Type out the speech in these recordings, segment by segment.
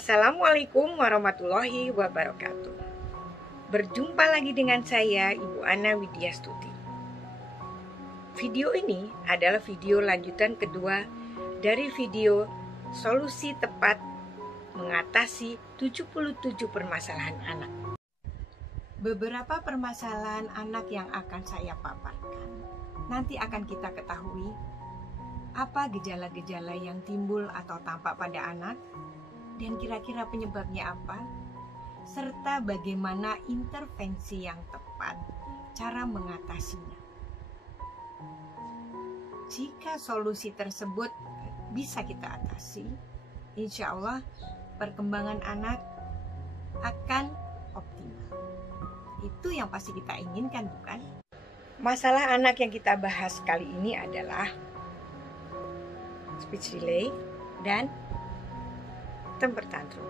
Assalamualaikum warahmatullahi wabarakatuh. Berjumpa lagi dengan saya, Ibu Ana Widyastuti. Video ini adalah video lanjutan kedua dari video solusi tepat mengatasi 77 permasalahan anak. Beberapa permasalahan anak yang akan saya paparkan nanti akan kita ketahui apa gejala-gejala yang timbul atau tampak pada anak, dan kira-kira penyebabnya apa, serta bagaimana intervensi yang tepat, cara mengatasinya. Jika solusi tersebut bisa kita atasi, insya Allah perkembangan anak akan optimal. Itu yang pasti kita inginkan, bukan? Masalah anak yang kita bahas kali ini adalah speech delay dan temper tantrum.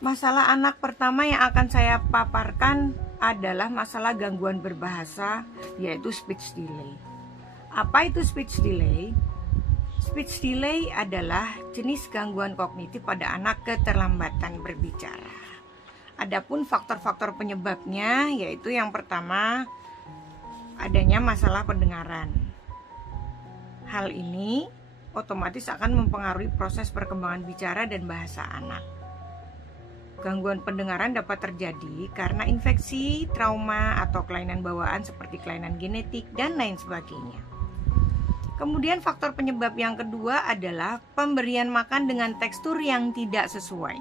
Masalah anak pertama yang akan saya paparkan adalah masalah gangguan berbahasa, yaitu speech delay. Apa itu speech delay? Speech delay adalah jenis gangguan kognitif pada anak keterlambatan berbicara. Adapun faktor-faktor penyebabnya, yaitu yang pertama adanya masalah pendengaran. Hal ini otomatis akan mempengaruhi proses perkembangan bicara dan bahasa anak. Gangguan pendengaran dapat terjadi karena infeksi, trauma, atau kelainan bawaan seperti kelainan genetik dan lain sebagainya. Kemudian faktor penyebab yang kedua adalah pemberian makan dengan tekstur yang tidak sesuai.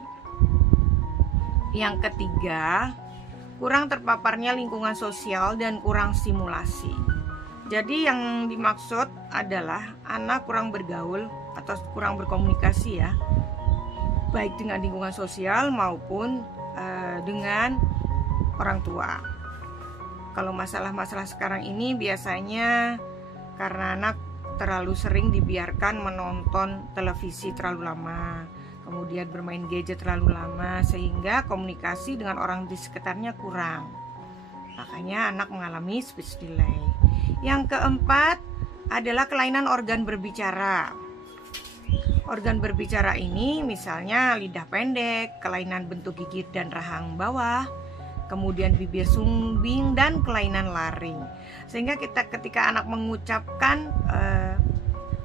Yang ketiga, kurang terpaparnya lingkungan sosial dan kurang stimulasi. Jadi yang dimaksud adalah anak kurang bergaul atau kurang berkomunikasi ya, baik dengan lingkungan sosial maupun dengan orang tua. Kalau masalah-masalah sekarang ini biasanya karena anak terlalu sering dibiarkan menonton televisi terlalu lama, kemudian bermain gadget terlalu lama, sehingga komunikasi dengan orang di sekitarnya kurang. Makanya anak mengalami speech delay. Yang keempat adalah kelainan organ berbicara. Organ berbicara ini misalnya lidah pendek, kelainan bentuk gigi dan rahang bawah, kemudian bibir sumbing dan kelainan laring. Sehingga ketika anak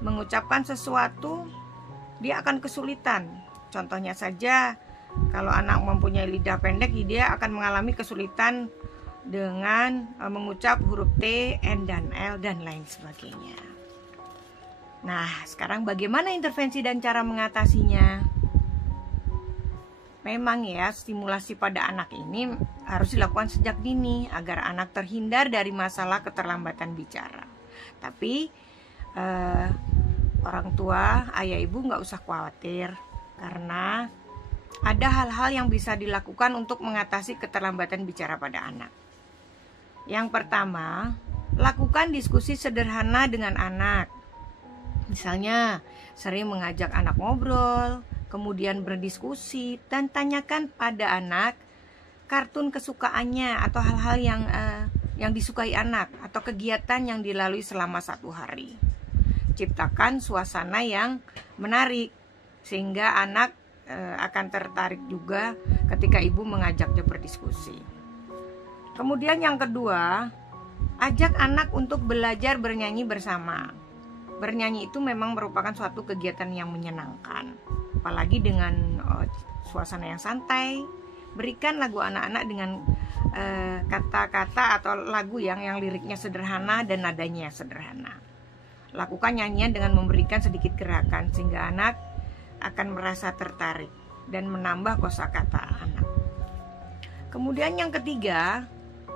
mengucapkan sesuatu, dia akan kesulitan. Contohnya saja, kalau anak mempunyai lidah pendek, dia akan mengalami kesulitan dengan mengucap huruf T, N, dan L, dan lain sebagainya. Nah, sekarang bagaimana intervensi dan cara mengatasinya? Memang ya, stimulasi pada anak ini harus dilakukan sejak dini agar anak terhindar dari masalah keterlambatan bicara. Tapi orang tua, ayah ibu nggak usah khawatir, karena ada hal-hal yang bisa dilakukan untuk mengatasi keterlambatan bicara pada anak. Yang pertama, lakukan diskusi sederhana dengan anak. Misalnya, sering mengajak anak ngobrol, kemudian berdiskusi, dan tanyakan pada anak kartun kesukaannya atau hal-hal yang disukai anak atau kegiatan yang dilalui selama satu hari. Ciptakan suasana yang menarik sehingga anak akan tertarik juga ketika ibu mengajaknya berdiskusi. Kemudian yang kedua, ajak anak untuk belajar bernyanyi bersama. Bernyanyi itu memang merupakan suatu kegiatan yang menyenangkan, apalagi dengan suasana yang santai. Berikan lagu anak-anak dengan kata-kata atau lagu yang liriknya sederhana dan nadanya sederhana. Lakukan nyanyian dengan memberikan sedikit gerakan sehingga anak akan merasa tertarik dan menambah kosakata anak. Kemudian yang ketiga,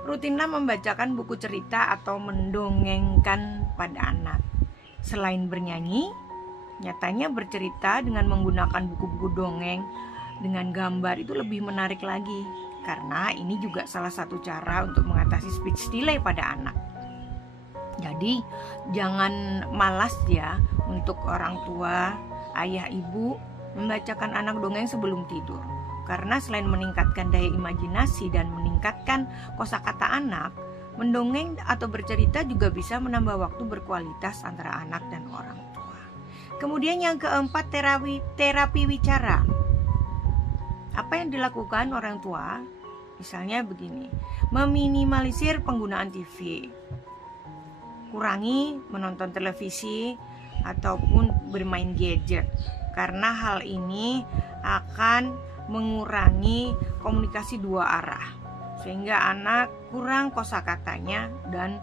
rutinlah membacakan buku cerita atau mendongengkan pada anak. Selain bernyanyi, nyatanya bercerita dengan menggunakan buku-buku dongeng dengan gambar itu lebih menarik lagi, karena ini juga salah satu cara untuk mengatasi speech delay pada anak. Jadi jangan malas ya untuk orang tua, ayah ibu membacakan anak dongeng sebelum tidur. Karena selain meningkatkan daya imajinasi dan meningkatkan kosakata anak, mendongeng atau bercerita juga bisa menambah waktu berkualitas antara anak dan orang tua. Kemudian yang keempat, terapi wicara. Apa yang dilakukan orang tua? Misalnya begini, meminimalisir penggunaan TV, kurangi menonton televisi ataupun bermain gadget, karena hal ini akan mengurangi komunikasi dua arah, sehingga anak kurang kosakatanya dan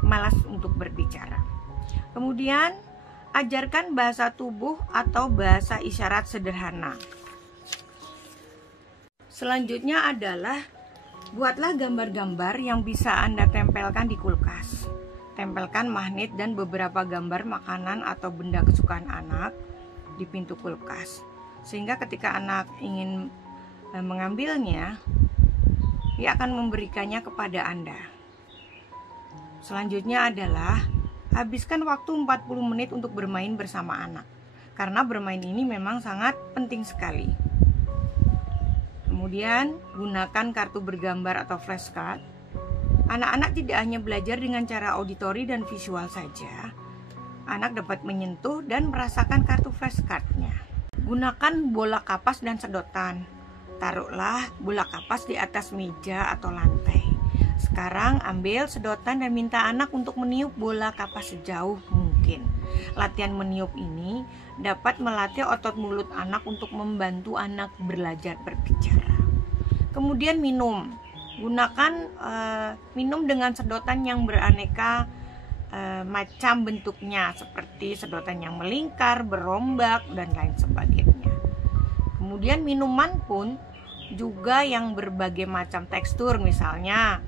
malas untuk berbicara. Kemudian ajarkan bahasa tubuh atau bahasa isyarat sederhana. Selanjutnya adalah buatlah gambar-gambar yang bisa Anda tempelkan di kulkas. Tempelkan magnet dan beberapa gambar makanan atau benda kesukaan anak di pintu kulkas, sehingga ketika anak ingin mengambilnya, ia akan memberikannya kepada Anda. Selanjutnya adalah habiskan waktu 40 menit untuk bermain bersama anak, karena bermain ini memang sangat penting sekali. Kemudian gunakan kartu bergambar atau flashcard. Anak-anak tidak hanya belajar dengan cara auditori dan visual saja. Anak dapat menyentuh dan merasakan kartu flashcardnya. Gunakan bola kapas dan sedotan. Taruhlah bola kapas di atas meja atau lantai. Sekarang ambil sedotan dan minta anak untuk meniup bola kapas sejauh mungkin. Latihan meniup ini dapat melatih otot mulut anak untuk membantu anak belajar berbicara. Kemudian minum. Gunakan minum dengan sedotan yang beraneka macam bentuknya, seperti sedotan yang melingkar, berombak, dan lain sebagainya. Kemudian minuman pun juga yang berbagai macam tekstur, misalnya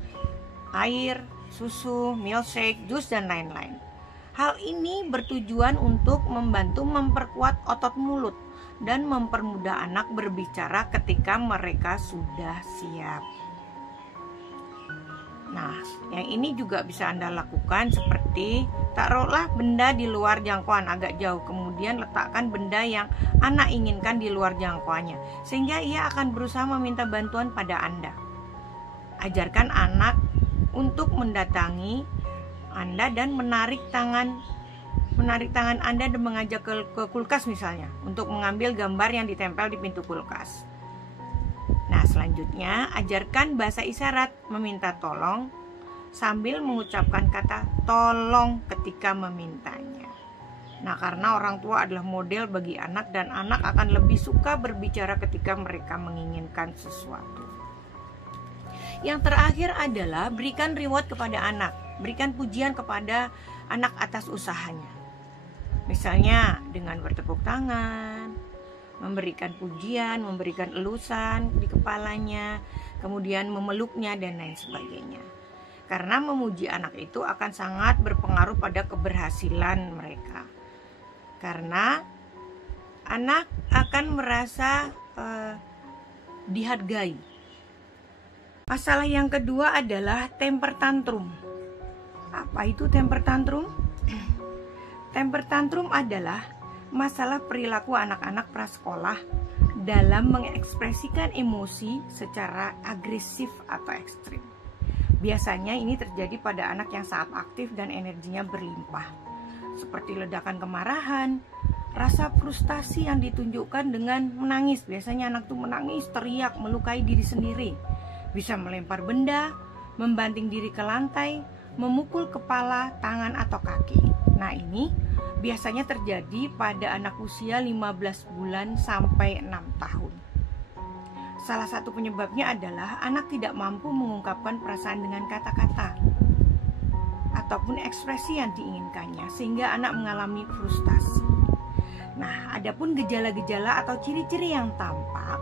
air, susu, milkshake, jus, dan lain-lain. Hal ini bertujuan untuk membantu memperkuat otot mulut dan mempermudah anak berbicara ketika mereka sudah siap. Nah, yang ini juga bisa Anda lakukan, seperti taruhlah benda di luar jangkauan agak jauh, kemudian letakkan benda yang anak inginkan di luar jangkauannya, sehingga ia akan berusaha meminta bantuan pada Anda. Ajarkan anak untuk mendatangi Anda dan menarik tangan Anda dan mengajak ke kulkas misalnya, untuk mengambil gambar yang ditempel di pintu kulkas. Nah, selanjutnya ajarkan bahasa isyarat, meminta tolong sambil mengucapkan kata tolong ketika memintanya. Nah, karena orang tua adalah model bagi anak dan anak akan lebih suka berbicara ketika mereka menginginkan sesuatu. Yang terakhir adalah berikan reward kepada anak, berikan pujian kepada anak atas usahanya. Misalnya dengan bertepuk tangan, memberikan pujian, memberikan elusan di kepalanya, kemudian memeluknya, dan lain sebagainya. Karena memuji anak itu akan sangat berpengaruh pada keberhasilan mereka. Karena anak akan merasa dihargai. Masalah yang kedua adalah temper tantrum. Apa itu temper tantrum? Temper tantrum adalah masalah perilaku anak-anak prasekolah dalam mengekspresikan emosi secara agresif atau ekstrim. Biasanya ini terjadi pada anak yang sangat aktif dan energinya berlimpah, seperti ledakan kemarahan, rasa frustasi yang ditunjukkan dengan menangis. Biasanya anak tuh menangis, teriak, melukai diri sendiri, bisa melempar benda, membanting diri ke lantai, memukul kepala, tangan, atau kaki. Nah, ini biasanya terjadi pada anak usia 15 bulan sampai 6 tahun. Salah satu penyebabnya adalah anak tidak mampu mengungkapkan perasaan dengan kata-kata ataupun ekspresi yang diinginkannya, sehingga anak mengalami frustasi. Nah, adapun gejala-gejala atau ciri-ciri yang tampak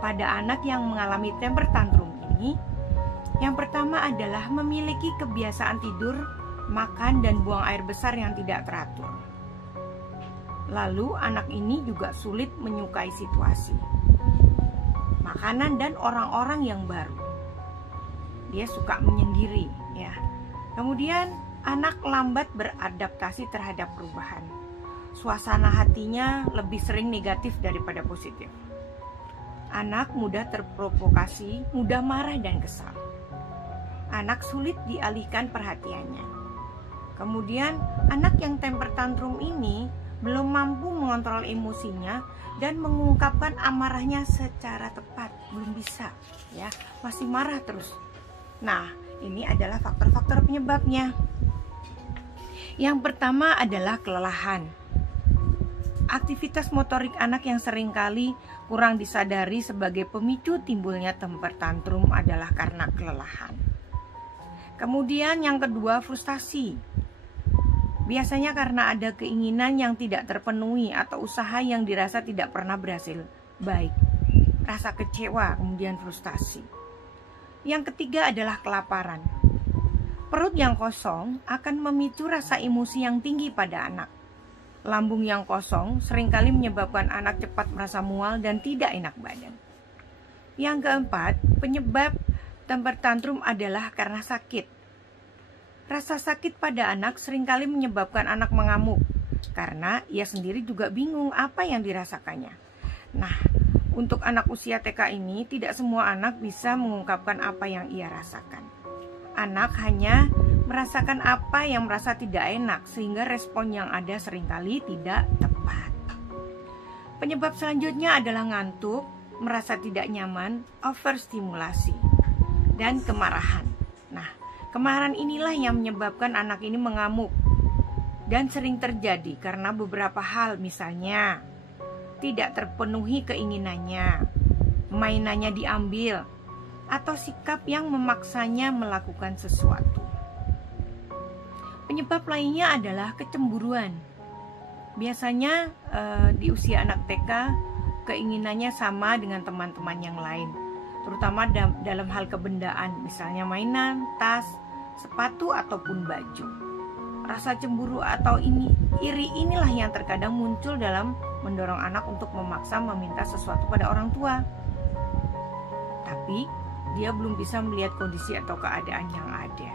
pada anak yang mengalami temper tantrum ini, yang pertama adalah memiliki kebiasaan tidur, makan, dan buang air besar yang tidak teratur. Lalu anak ini juga sulit menyukai situasi, makanan, dan orang-orang yang baru. Dia suka menyendiri, ya. Kemudian anak lambat beradaptasi terhadap perubahan. Suasana hatinya lebih sering negatif daripada positif. Anak mudah terprovokasi, mudah marah dan kesal. Anak sulit dialihkan perhatiannya. Kemudian anak yang temper tantrum ini belum mampu mengontrol emosinya dan mengungkapkan amarahnya secara tepat, belum bisa, ya, masih marah terus. Nah, ini adalah faktor-faktor penyebabnya. Yang pertama adalah kelelahan. Aktivitas motorik anak yang seringkali kurang disadari sebagai pemicu timbulnya temper tantrum adalah karena kelelahan. Kemudian yang kedua, frustasi. Biasanya karena ada keinginan yang tidak terpenuhi atau usaha yang dirasa tidak pernah berhasil baik. Rasa kecewa, kemudian frustasi. Yang ketiga adalah kelaparan. Perut yang kosong akan memicu rasa emosi yang tinggi pada anak. Lambung yang kosong seringkali menyebabkan anak cepat merasa mual dan tidak enak badan. Yang keempat, penyebab temper tantrum adalah karena sakit. Rasa sakit pada anak seringkali menyebabkan anak mengamuk, karena ia sendiri juga bingung apa yang dirasakannya. Nah, untuk anak usia TK ini, tidak semua anak bisa mengungkapkan apa yang ia rasakan. Anak hanya merasakan apa yang merasa tidak enak, sehingga respon yang ada seringkali tidak tepat. Penyebab selanjutnya adalah ngantuk, merasa tidak nyaman, overstimulasi, dan kemarahan. Nah, kemarahan inilah yang menyebabkan anak ini mengamuk dan sering terjadi karena beberapa hal, misalnya tidak terpenuhi keinginannya, mainannya diambil, atau sikap yang memaksanya melakukan sesuatu. Penyebab lainnya adalah kecemburuan. Biasanya di usia anak TK, keinginannya sama dengan teman-teman yang lain, terutama dalam hal kebendaan, misalnya mainan, tas, sepatu, ataupun baju. Rasa cemburu atau iri inilah yang terkadang muncul dalam mendorong anak untuk memaksa meminta sesuatu pada orang tua. Tapi dia belum bisa melihat kondisi atau keadaan yang ada.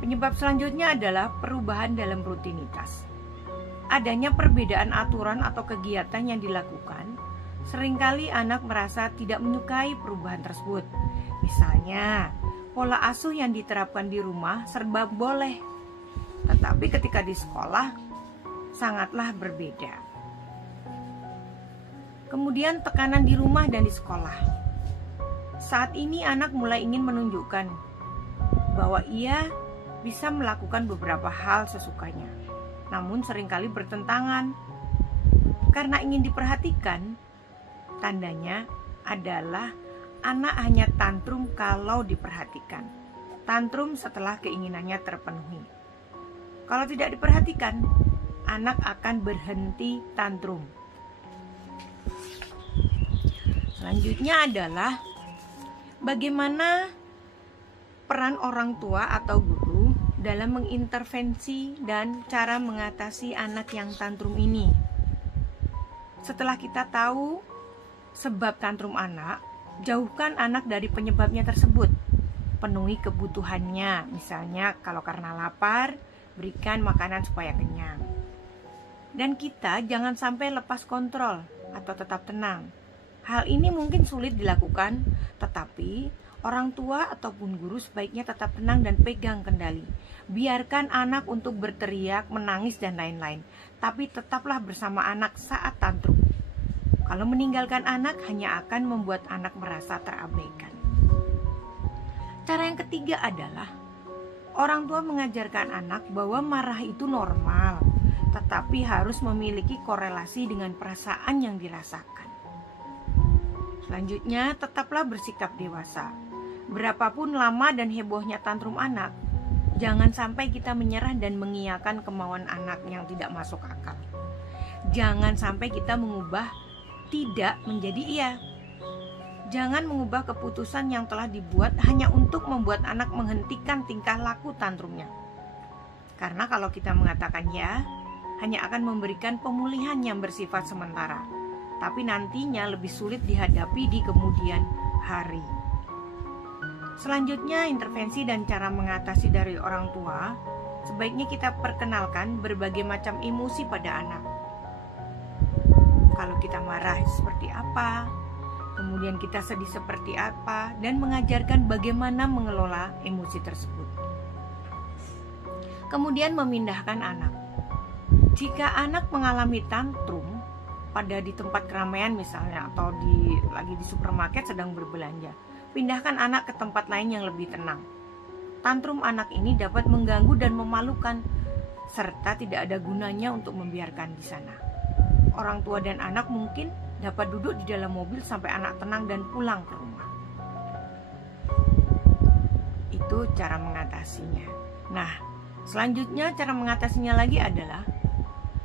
Penyebab selanjutnya adalah perubahan dalam rutinitas. Adanya perbedaan aturan atau kegiatan yang dilakukan, seringkali anak merasa tidak menyukai perubahan tersebut. Misalnya, pola asuh yang diterapkan di rumah serba boleh, tetapi ketika di sekolah sangatlah berbeda. Kemudian tekanan di rumah dan di sekolah. Saat ini anak mulai ingin menunjukkan bahwa ia bisa melakukan beberapa hal sesukanya, namun seringkali bertentangan. Karena ingin diperhatikan, tandanya adalah anak hanya tantrum kalau diperhatikan. Tantrum setelah keinginannya terpenuhi. Kalau tidak diperhatikan, anak akan berhenti tantrum. Selanjutnya adalah bagaimana peran orang tua atau guru dalam mengintervensi dan cara mengatasi anak yang tantrum ini. Setelah kita tahu sebab tantrum anak, jauhkan anak dari penyebabnya tersebut. Penuhi kebutuhannya, misalnya kalau karena lapar, berikan makanan supaya kenyang. Dan kita jangan sampai lepas kontrol atau tetap tenang. Hal ini mungkin sulit dilakukan, tetapi orang tua ataupun guru sebaiknya tetap tenang dan pegang kendali. Biarkan anak untuk berteriak, menangis, dan lain-lain, tapi tetaplah bersama anak saat tantrum. Kalau meninggalkan anak hanya akan membuat anak merasa terabaikan. Cara yang ketiga adalah orang tua mengajarkan anak bahwa marah itu normal, tetapi harus memiliki korelasi dengan perasaan yang dirasakan. Selanjutnya, tetaplah bersikap dewasa. Berapapun lama dan hebohnya tantrum anak, jangan sampai kita menyerah dan mengiyakan kemauan anak yang tidak masuk akal. Jangan sampai kita mengubah tidak menjadi iya. Jangan mengubah keputusan yang telah dibuat hanya untuk membuat anak menghentikan tingkah laku tantrumnya. Karena kalau kita mengatakan ya, hanya akan memberikan pemulihan yang bersifat sementara, tapi nantinya lebih sulit dihadapi di kemudian hari. Selanjutnya, intervensi dan cara mengatasi dari orang tua. Sebaiknya kita perkenalkan berbagai macam emosi pada anak. Kalau kita marah seperti apa, kemudian kita sedih seperti apa, dan mengajarkan bagaimana mengelola emosi tersebut. Kemudian memindahkan anak. Jika anak mengalami tantrum pada di tempat keramaian misalnya, atau lagi di supermarket sedang berbelanja, pindahkan anak ke tempat lain yang lebih tenang. Tantrum anak ini dapat mengganggu dan memalukan, serta tidak ada gunanya untuk membiarkan di sana. Orang tua dan anak mungkin dapat duduk di dalam mobil sampai anak tenang dan pulang ke rumah. Itu cara mengatasinya. Nah, selanjutnya cara mengatasinya lagi adalah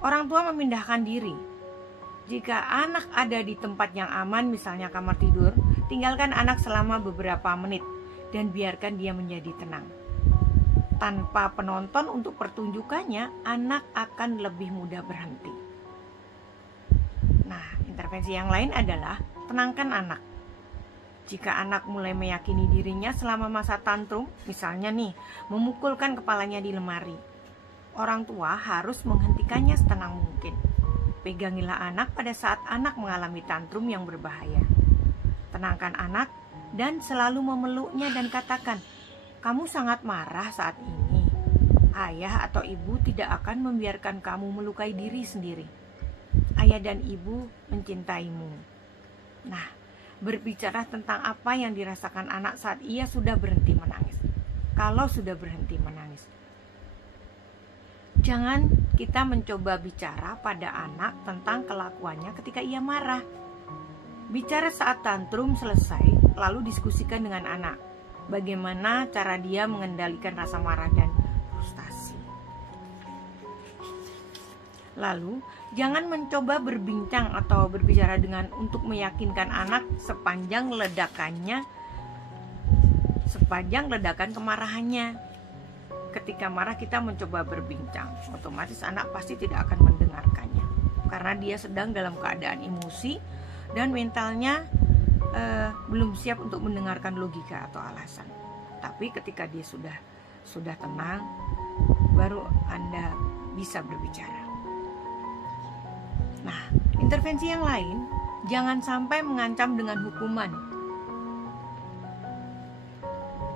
orang tua memindahkan diri. Jika anak ada di tempat yang aman, misalnya kamar tidur, tinggalkan anak selama beberapa menit dan biarkan dia menjadi tenang. Tanpa penonton untuk pertunjukannya, anak akan lebih mudah berhenti. Nah, intervensi yang lain adalah tenangkan anak. Jika anak mulai meyakini dirinya selama masa tantrum, misalnya nih, memukulkan kepalanya di lemari, orang tua harus menghentikannya setenang mungkin. Pegangilah anak pada saat anak mengalami tantrum yang berbahaya. Tenangkan anak dan selalu memeluknya dan katakan, "Kamu sangat marah saat ini. Ayah atau ibu tidak akan membiarkan kamu melukai diri sendiri. Ayah dan ibu mencintaimu." Nah, berbicara tentang apa yang dirasakan anak saat ia sudah berhenti menangis. Kalau sudah berhenti menangis, jangan kita mencoba bicara pada anak tentang kelakuannya ketika ia marah. Bicara saat tantrum selesai, lalu diskusikan dengan anak bagaimana cara dia mengendalikan rasa marah dan frustasi. Lalu, jangan mencoba berbincang atau berbicara untuk meyakinkan anak sepanjang ledakan kemarahannya. Ketika marah kita mencoba berbincang, otomatis anak pasti tidak akan mendengarkannya, karena dia sedang dalam keadaan emosi dan mentalnya belum siap untuk mendengarkan logika atau alasan. Tapi ketika dia sudah tenang, baru Anda bisa berbicara. Nah, intervensi yang lain, jangan sampai mengancam dengan hukuman,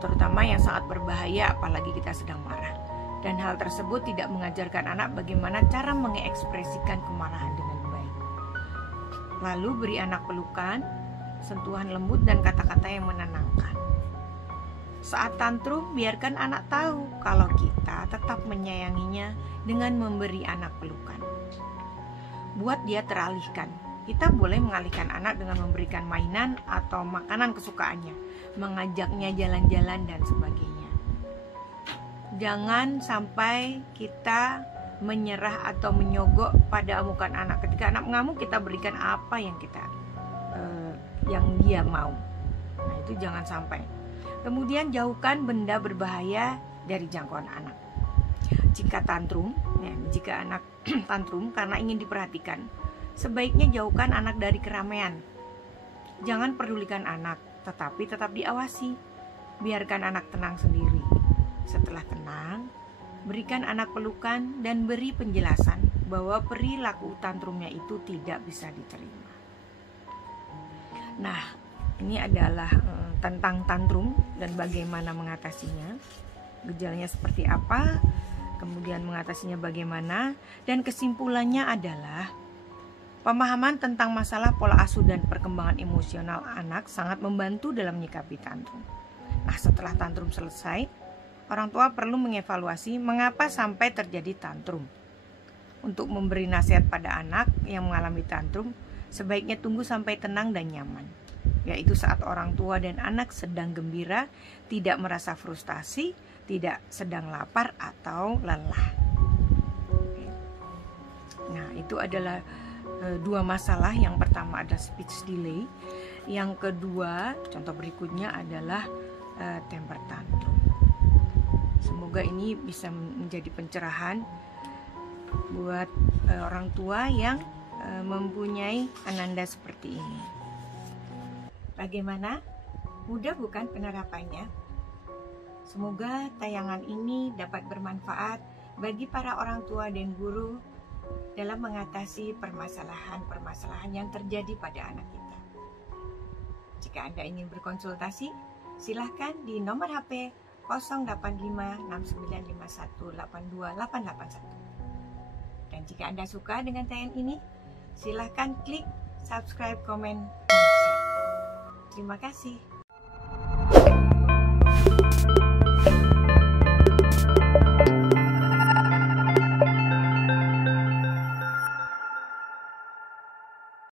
terutama yang sangat berbahaya apalagi kita sedang marah. Dan hal tersebut tidak mengajarkan anak bagaimana cara mengekspresikan kemarahan dengan baik. Lalu beri anak pelukan, sentuhan lembut dan kata-kata yang menenangkan. Saat tantrum, biarkan anak tahu kalau kita tetap menyayanginya dengan memberi anak pelukan. Buat dia teralihkan. Kita boleh mengalihkan anak dengan memberikan mainan atau makanan kesukaannya, mengajaknya jalan-jalan dan sebagainya. Jangan sampai kita menyerah atau menyogok pada amukan anak. Ketika anak mengamuk, kita berikan apa yang dia mau. Nah, itu jangan sampai. Kemudian jauhkan benda berbahaya dari jangkauan anak. Jika anak tantrum karena ingin diperhatikan, sebaiknya jauhkan anak dari keramaian. Jangan pedulikan anak, tetapi tetap diawasi. Biarkan anak tenang sendiri. Setelah tenang, berikan anak pelukan dan beri penjelasan bahwa perilaku tantrumnya itu tidak bisa diterima. Nah, ini adalah tentang tantrum dan bagaimana mengatasinya. Gejalanya seperti apa, kemudian mengatasinya bagaimana, dan kesimpulannya adalah pemahaman tentang masalah pola asuh dan perkembangan emosional anak sangat membantu dalam menyikapi tantrum. Nah, setelah tantrum selesai, orang tua perlu mengevaluasi mengapa sampai terjadi tantrum. Untuk memberi nasihat pada anak yang mengalami tantrum, sebaiknya tunggu sampai tenang dan nyaman, yaitu saat orang tua dan anak sedang gembira, tidak merasa frustasi, tidak sedang lapar atau lelah. Nah, itu adalah dua masalah. Yang pertama adalah speech delay, yang kedua contoh berikutnya adalah temper tantrum. Semoga ini bisa menjadi pencerahan buat orang tua yang mempunyai ananda seperti ini. Bagaimana? Mudah bukan penerapannya? Semoga tayangan ini dapat bermanfaat bagi para orang tua dan guru dalam mengatasi permasalahan-permasalahan yang terjadi pada anak kita. Jika Anda ingin berkonsultasi, silahkan di nomor HP 0856951828881. Dan Jika Anda suka dengan tayangan ini, silahkan klik subscribe, komen, dan share. Terima kasih.